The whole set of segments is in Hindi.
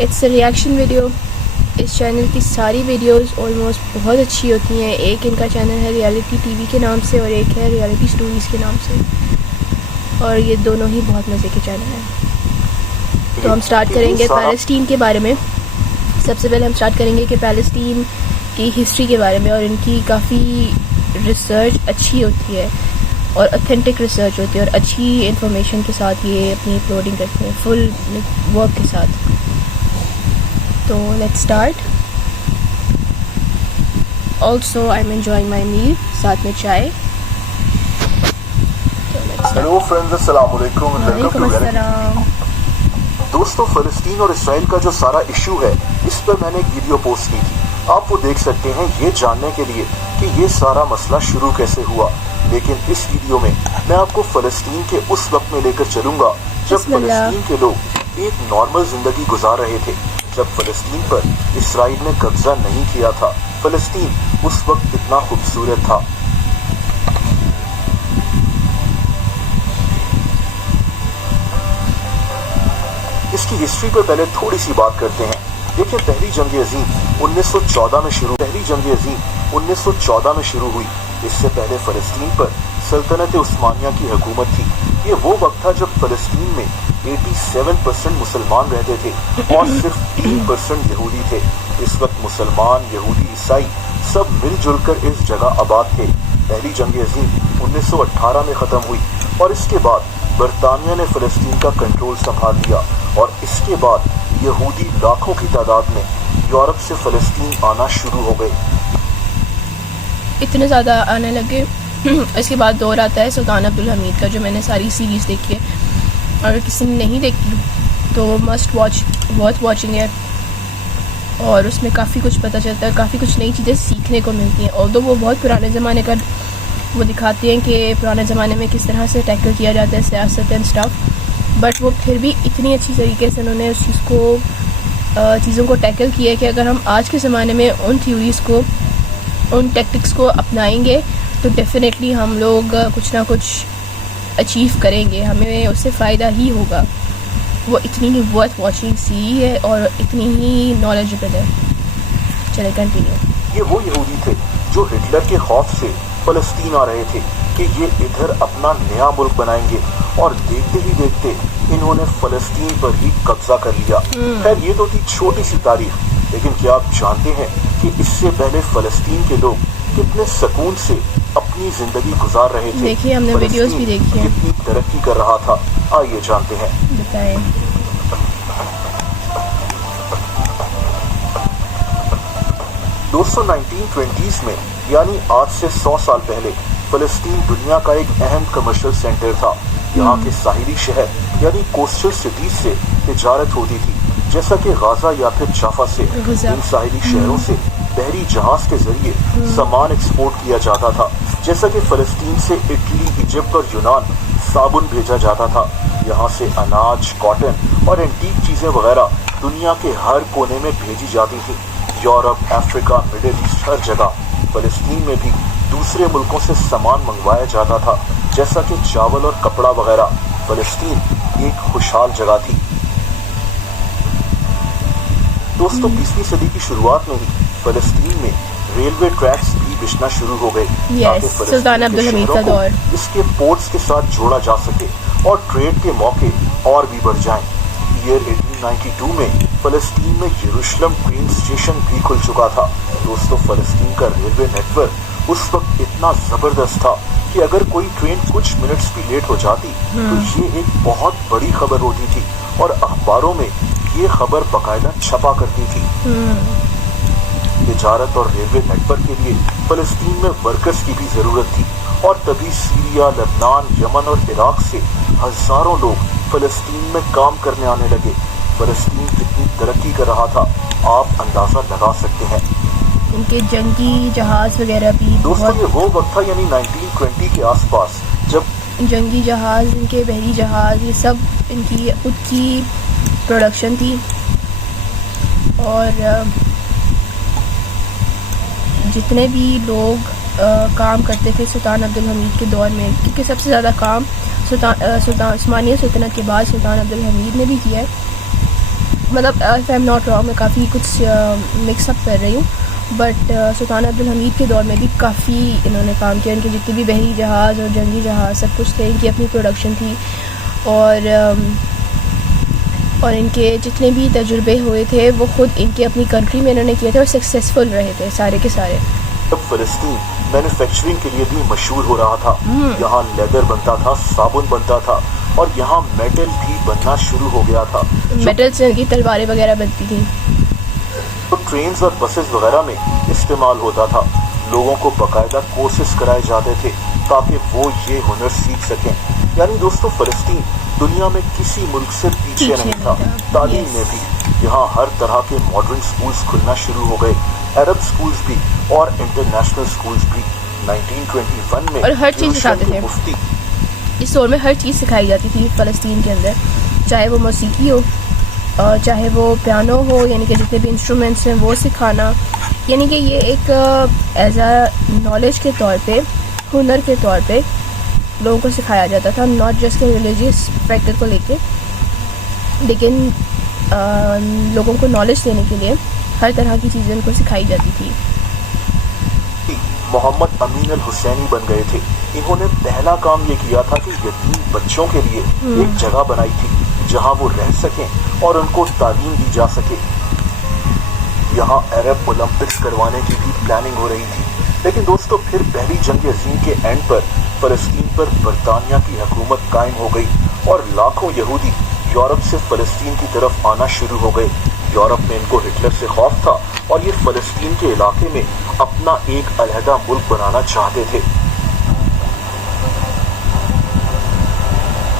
It's a reaction video. इस चैनल की सारी वीडियोस ऑलमोस्ट बहुत अच्छी होती हैं। एक इनका चैनल है रियलिटी टीवी के नाम से और एक है रियलिटी स्टोरीज़ के नाम से, और ये दोनों ही बहुत मज़े के चैनल हैं। तो हम स्टार्ट करेंगे पैलेस्टीन के बारे में। सबसे पहले हम स्टार्ट करेंगे कि पैलेस्टीन की हिस्ट्री के बारे में, और इनकी काफ़ी रिसर्च अच्छी होती है और ऑथेंटिक रिसर्च होती है और अच्छी इंफॉर्मेशन के साथ ये अपनी अपलोडिंग करते हैं फुल वर्क के साथ। तो let's start. Also I am enjoying my meal, साथ में चाय। हेलो फ्रेंड्स, अस्सलाम वालेकुम, वेलकम टू रियलिटी। दोस्तों, फ़लस्तीन और इसराइल का जो सारा इशू है, इस पर मैंने एक वीडियो पोस्ट की थी। आप वो देख सकते हैं ये जानने के लिए कि ये सारा मसला शुरू कैसे हुआ। लेकिन इस वीडियो में मैं आपको फ़लस्तीन के उस वक्त में लेकर चलूंगा जब फ़लस्तीन के लोग एक नॉर्मल जिंदगी गुजार रहे थे, जब फ़लस्तीन पर इसराइल ने कब्जा नहीं किया था। फ़लस्तीन उस वक्त कितना खूबसूरत था। इसकी हिस्ट्री पर पहले थोड़ी सी बात करते हैं। देखिए, पहली जंग अजीम 1914 में शुरू हुई। इससे पहले फ़लस्तीन पर सल्तनत उस्मानिया की हुकूमत थी। ये वो वक्त था जब फ़लस्तीन में 87% मुसलमान रहते थे और सिर्फ 3% यहूदी थे। इस वक्त मुसलमान, यहूदी, ईसाई सब मिलजुल कर इस जगह आबाद थे। पहली जंग अजीम 1918 में ख़त्म हुई और इसके बाद बरतानिया ने फ़लस्तीन का कंट्रोल संभाल लिया और इसके बाद यहूदी लाखों की तादाद में यूरोप से फ़लस्तीन आना शुरू हो गए। इतने ज़्यादा आने लगे। इसके बाद दौर आता है सुल्तान अब्दुल हमीद का, जो मैंने सारी सीरीज़ देखी है। अगर किसी ने नहीं देखी तो मस्ट वॉच, वर्थ वॉचिंग है। और उसमें काफ़ी कुछ पता चलता है, काफ़ी कुछ नई चीज़ें सीखने को मिलती हैं। ऑल्दो वो बहुत पुराने ज़माने का वो दिखाते हैं कि पुराने ज़माने में किस तरह से टैकल किया जाता है सियासत एंड स्टफ, बट वो फिर भी इतनी अच्छी तरीके से उन्होंने उस चीज़ को चीज़ों को टैकल किया है कि अगर हम आज के ज़माने में उन थ्योरीज़ को, उन टैक्टिक्स को अपनाएंगे तो डेफिनेटली हम लोग कुछ ना कुछ अचीव करेंगे, हमें उससे फ़ायदा ही होगा। वो इतनी ही वर्थ वॉचिंग सी है और इतनी ही नॉलेजेबल है। चले कंटिन्यू। ये वो यहूदी थे जो हिटलर के खौफ से फ़लस्तीन आ रहे थे कि ये इधर अपना नया मुल्क बनाएंगे, और देखते ही देखते इन्होंने फ़लस्तीन पर ही कब्जा कर लिया। खैर, ये तो थी छोटी सी तारीख, लेकिन क्या आप जानते हैं कि इससे पहले फ़लस्तीन के लोग कितने सुकून से अपनी जिंदगी गुजार रहे थे। देखिए, हमने वीडियोस भी देखी हैं। कितनी तरक्की कर रहा था, आइए जानते हैं। बताएं। दोस्तों, 1920s में यानी आज से 100 साल पहले फ़लस्तीन दुनिया का एक अहम कमर्शियल सेंटर था। यहाँ के साहिली शहर यानी कोस्टल सिटीज से तिजारत होती थी, जैसा कि गाजा या फिर जाफा से। इन साहिली शहरों से बहरी जहाज के जरिए सामान एक्सपोर्ट किया जाता था, जैसा कि फ़लस्तीन से इटली, इजिप्ट और यूनान साबुन भेजा जाता था। यहाँ से अनाज, कॉटन और एंटीक चीजें वगैरह दुनिया के हर कोने में भेजी जाती थी। यूरोप, अफ्रीका, मिडिल ईस्ट, हर जगह फ़लस्तीन में भी दूसरे मुल्कों से सामान मंगवाया जाता था, जैसा कि चावल और कपड़ा वगैरह। फ़लस्तीन एक खुशहाल जगह थी। दोस्तों, 20वीं सदी की शुरुआत में ही फ़लस्तीन में रेलवे ट्रैक्स भी बिछना शुरू हो गए ताकि सुल्तान अब्दुल हमीद का दौर इसके पोर्ट्स के साथ जोड़ा जा सके और ट्रेड के मौके और भी बढ़ जाएं। ईयर 1892 में फ़लस्तीन में यरूशलेम ट्रेन स्टेशन भी खुल चुका था। दोस्तों, फ़लस्तीन का रेलवे नेटवर्क उस वक्त इतना जबरदस्त था कि अगर कोई ट्रेन कुछ मिनट्स भी लेट हो जाती तो ये एक बहुत बड़ी खबर होती थी और अखबारों में ये खबर बाकायदा छपा करती थी। तिजारत और रेलवे नेटवर्क के लिए फ़लस्तीन में वर्कर्स की भी जरूरत थी, और तभी सीरिया, लेबनान, यमन और इराक से हजारों लोग फ़लस्तीन में काम करने आने लगे। फ़लस्तीन कितनी तरक्की कर रहा था, आप अंदाजा लगा सकते हैं। इनके जंगी जहाज वगैरह भी दोस्तों, ये वो वक्त था यानी 1920 के आसपास, जब जंगी जहाज, इनके बहरी जहाज, ये सब इनकी खुद की प्रोडक्शन थी। और जितने भी लोग काम करते थे सुल्तान अब्दुल हमीद के दौर में, क्योंकि सबसे ज़्यादा काम सुल्तान उस्मानिया सल्तनत के बाद सुल्तान अब्दुल हमीद ने भी किया है, मतलब if I am not wrong, मैं काफ़ी कुछ मिक्सअप कर रही हूँ, बट सुल्तान अब्दुल हमीद के दौर में भी काफ़ी इन्होंने काम किया। इनके जितने भी बहरी जहाज़ और जंगी जहाज़ सब कुछ थे, इनकी अपनी प्रोडक्शन थी, और इनके जितने भी तजुर्बे हुए थे वो खुद इनके अपनी कंट्री में इन्होंने किए थे और सक्सेसफुल रहे थे सारे के सारे। तब फ़लस्तीन मैन्युफैक्चरिंग के लिए भी मशहूर हो रहा था। यहाँ लेदर बनता था, साबुन बनता था, और यहाँ मेटल भी बनना शुरू हो गया था। मेटल से इनकी तलवारें वगैरह बनती थी, तो ट्रेन्स और बसेस वगैरह में इस्तेमाल होता था। लोगों को बाकायदा कोर्सेज कराए जाते थे ताकि वो ये हुनर सीख सकें। यानी दोस्तों, फ़लस्तीन दुनिया में किसी मुल्क से पीछे नहीं था। तालीम में भी यहाँ हर तरह के मॉडर्न स्कूल्स खुलना शुरू हो गए, अरब स्कूल्स भी और इंटरनेशनल स्कूल्स भी। 1921 में और हर चीज़ सिखाते थे। मुफ्ती इस दौर में हर चीज़ सिखाई जाती थी फ़लस्तीन के अंदर, चाहे वो मौसीकी हो, चाहे वो पियानो हो, यानी कि जितने भी इंस्ट्रूमेंट्स हैं वो सिखाना। यानी कि ये एक एज अ नॉलेज के तौर पे, हुनर के तौर पे लोगों को सिखाया जाता था, नॉट जस्ट के रिलीजियस फैक्टर को लेके, लेकिन लोगों को नॉलेज देने के लिए हर तरह की चीज़ें उनको सिखाई जाती थी। मोहम्मद अमीन अल हुसैनी बन गए थे। इन्होंने पहला काम ये किया था कि यतीम बच्चों के लिए एक जगह बनाई थी जहां वो रह सकें और उनको तालीम दी जा सके। यहाँ अरब ओलंपिक्स करवाने की भी प्लानिंग हो रही थी। लेकिन दोस्तों, फिर पहली जंग अज़ीम के एंड पर फ़लस्तीन पर बरतानिया की हुकूमत कायम हो गई और लाखों यहूदी यूरोप से फ़लस्तीन की तरफ आना शुरू हो गए। यूरोप में इनको हिटलर से खौफ था और ये फ़लस्तीन के इलाके में अपना एक अलहदा मुल्क बनाना चाहते थे।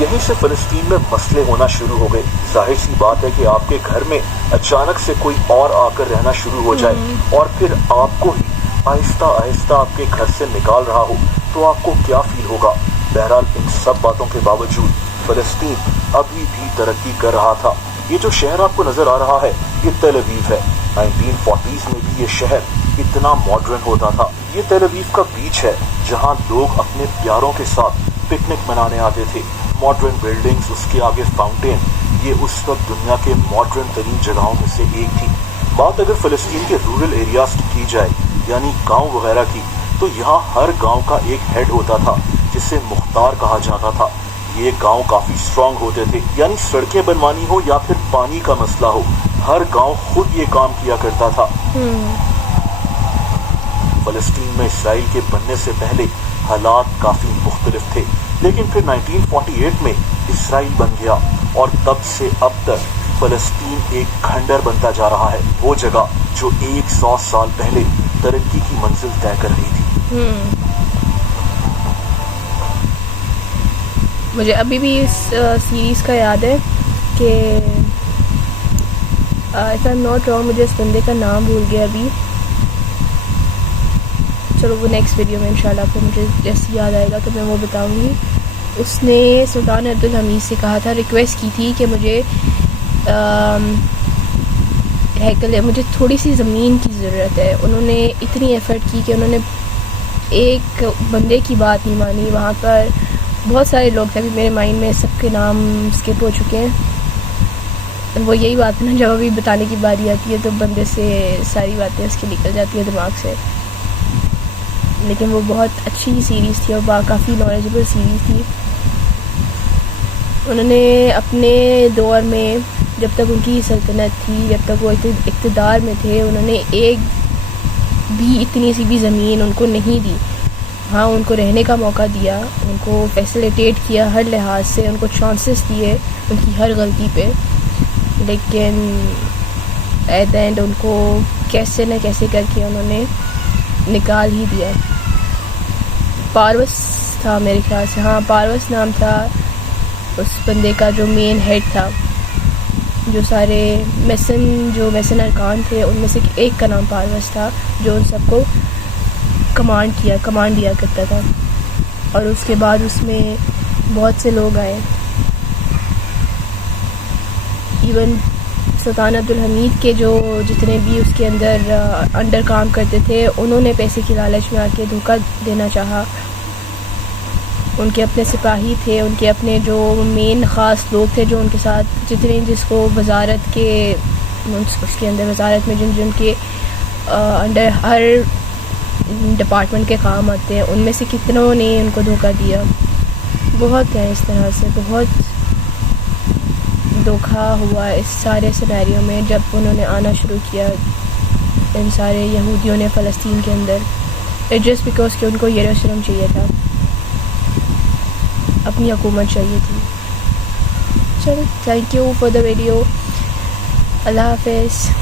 यहीं से फ़लस्तीन में मसले होना शुरू हो गए। जाहिर सी बात है कि आपके घर में अचानक से कोई और आकर रहना शुरू हो जाए और फिर आपको ही आहिस्ता आहिस्ता आपके घर से निकाल रहा हो, तो आपको क्या फील होगा। बहरहाल, इन सब बातों के बावजूद फ़लस्तीन अभी भी तरक्की कर रहा था। ये जो शहर आपको नजर आ रहा है, ये तेल अवीव है। 1940s में भी ये शहर इतना मॉडर्न होता था। ये तेल अवीव का बीच है जहाँ लोग अपने प्यारों के साथ पिकनिक मनाने आते थे। मॉडर्न बिल्डिंग्स, उसके आगे फाउंटेन, ये उस वक्त दुनिया के मॉडर्न तरीन जगहों में से एक थी। बात अगर फ़लस्तीन के रूरल एरियाज की की जाए, यानी गांव वगैरह की, तो यहाँ हर गांव का एक हेड होता था जिसे मुख्तार कहा जाता था। ये गांव काफ़ी स्ट्रांग होते थे, यानी सड़कें बनवानी हो या फिर पानी का मसला हो, हर गांव खुद ये काम किया करता था। फ़लस्तीन में इसराइल के बनने से पहले हालात काफ़ी मुख्तलिफ थे, लेकिन फिर 1948 में इसराइल बन गया और तब से अब तक फ़लस्तीन एक खंडर बनता जा रहा है, वो जगह जो 100 साल पहले तरक्की की मंजिल तय कर रही थी। मुझे अभी भी इस सीरीज़ का याद है कि if I am not wrong, मुझे इस बंदे का नाम भूल गया अभी। चलो वो नेक्स्ट वीडियो में इंशाल्लाह फिर मुझे जैसे याद आएगा तो मैं वो बताऊंगी। उसने सुल्तान अब्दुल हमीद से कहा था, रिक्वेस्ट की थी कि मुझे थोड़ी सी ज़मीन की ज़रूरत है। उन्होंने इतनी एफ़र्ट की कि उन्होंने एक बंदे की बात नहीं मानी। वहाँ पर बहुत सारे लोग थे, अभी मेरे माइंड में सबके नाम स्किप हो चुके हैं। वो यही बात है ना, जब अभी बताने की बारी आती है तो बंदे से सारी बातें उसकी निकल जाती है दिमाग से। लेकिन वो बहुत अच्छी सीरीज़ थी और काफ़ी नॉलेजेबल सीरीज़ थी। उन्होंने अपने दौर में, जब तक उनकी सल्तनत थी, जब तक वो इक़्तिदार में थे, उन्होंने एक भी इतनी सी भी ज़मीन उनको नहीं दी। हाँ, उनको रहने का मौका दिया, उनको फैसिलिटेट किया हर लिहाज से, उनको चांसेस दिए उनकी हर गलती पे, लेकिन एट द एंड उनको कैसे न कैसे करके उन्होंने निकाल ही दिया। पारवस था मेरे ख्याल से, हाँ पारवस नाम था उस बंदे का जो मेन हेड था। जो सारे मैसन अरकान थे उनमें से एक का नाम पारवस था, जो उन सबको कमांड दिया करता था। और उसके बाद उसमें बहुत से लोग आए, इवन सुल्तान अब्दुल हमीद के जो जितने भी उसके अंडर काम करते थे, उन्होंने पैसे की लालच में आके धोखा देना चाहा। उनके अपने सिपाही थे, उनके अपने जो मेन ख़ास लोग थे जो उनके साथ जितने जिसको वजारत के उसके अंदर वजारत में जिनके अंडर हर डिपार्टमेंट के काम आते हैं, उनमें से कितनों ने उनको धोखा दिया। बहुत है इस तरह से, बहुत धोखा हुआ इस सारे सिनेरियो में। जब उन्होंने आना शुरू किया इन सारे यहूदियों ने फ़लस्तीन के अंदर, इट जस्ट बिकॉज कि उनको यरूशलेम चाहिए था, अपनी हुकूमत चाहिए थी। चलो, thank you for the video, अल्लाह हाफ़िज़।